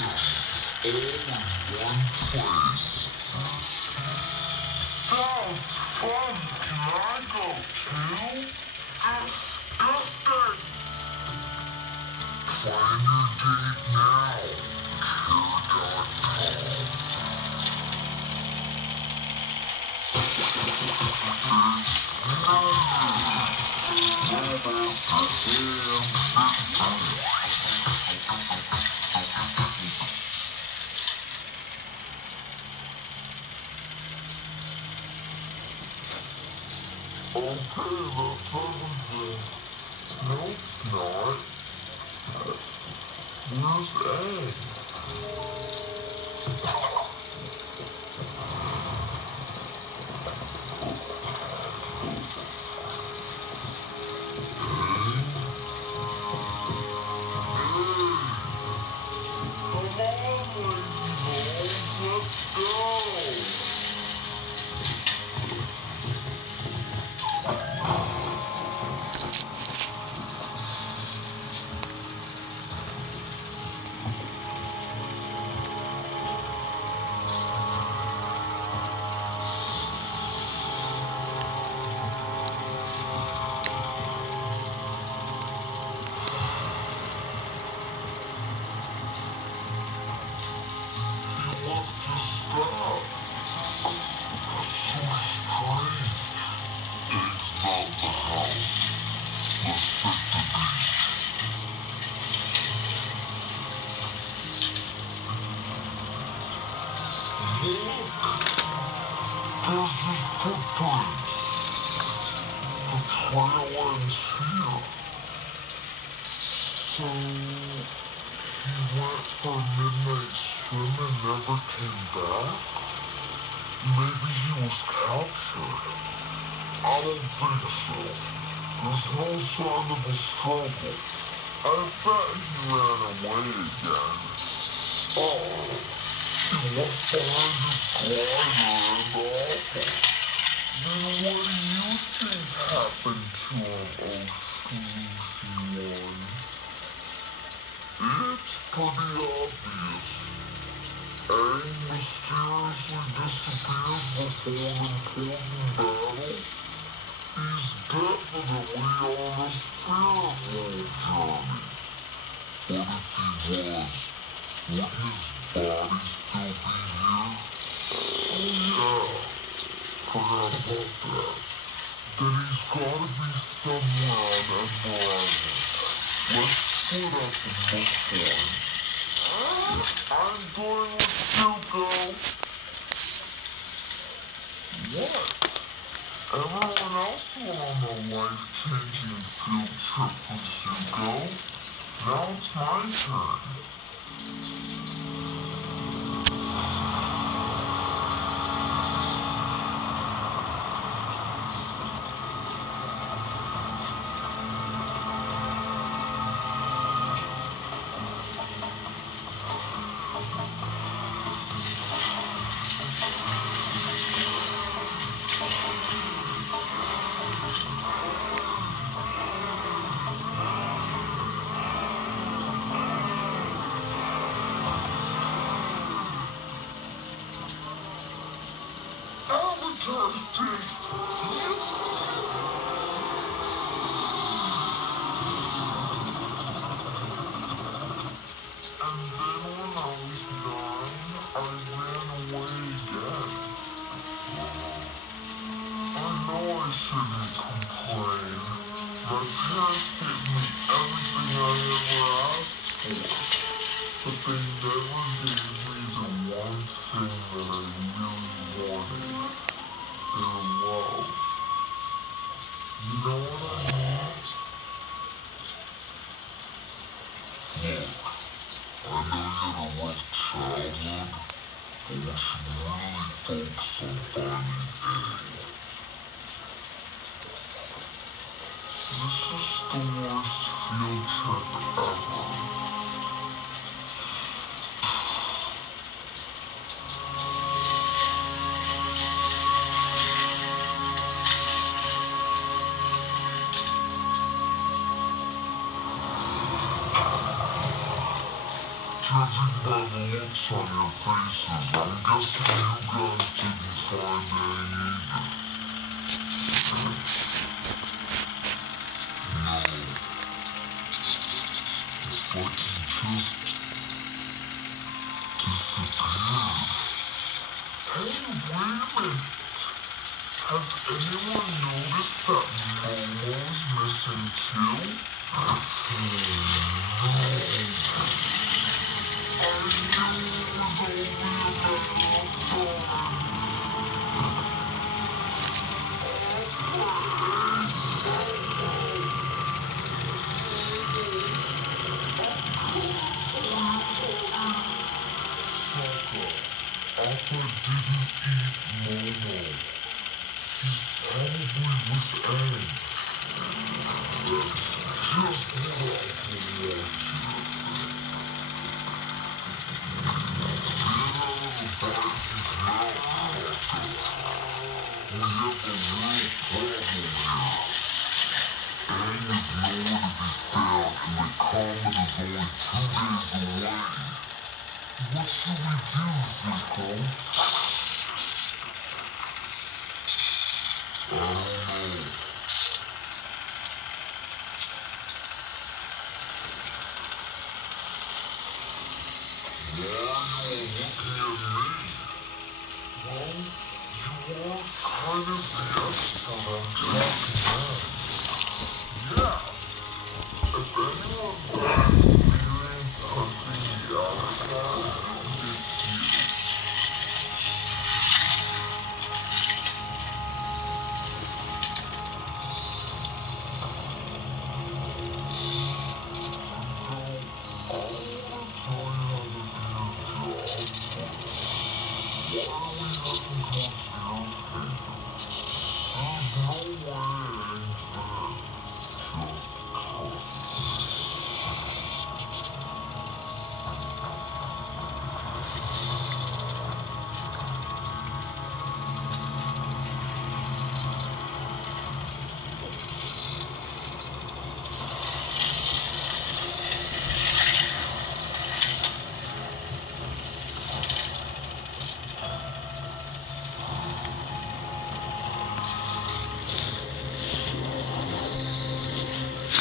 all in one place. Sounds fun. Can I go too? Disgusting. Find your date now. Okay, that's everything. No, it's not. Where's Ed? There's his footprints. The trail ends here. So, he went for a midnight swim and never came back? Maybe he was captured. I don't think so. There's no sign of a struggle. I bet he ran away again. Oh, he left behind his glider and all. Then what do you think happened to him, oh sleazy one? It's pretty obvious. A mysteriously disappeared before an important battle. He's definitely on a spirit world journey. But if he was, would his body still be here? Oh yeah. Forgot about that. Then he's gotta be somewhere on Emerald. Let's split up and look for him. I'm going with Zuko. What? Everyone else went on a life-changing field trip with Zuko. Now it's my turn. by the looks on your faces, I'm guessing you guys didn't find any either. No. It's like he just disappeared. Hey, wait a minute. Has anyone noticed that Momo's missing too? Oh, no. I knew it was only a matter of time. Appa didn't eat Momo. He's probably with eggs. That's just what Appa wants you to think. Get out of the bicy's mouth, Appa. We have a real problem here. Aang is nowhere to be found, and the comet is only 2 days away. What should we do, Zuko? I don't know. Why are you looking at me? Well, you are kind of the expert on talking back. Yeah. If anyone has experience hunting the outlaws, it's you. So, I want to tell you how to do your job. Why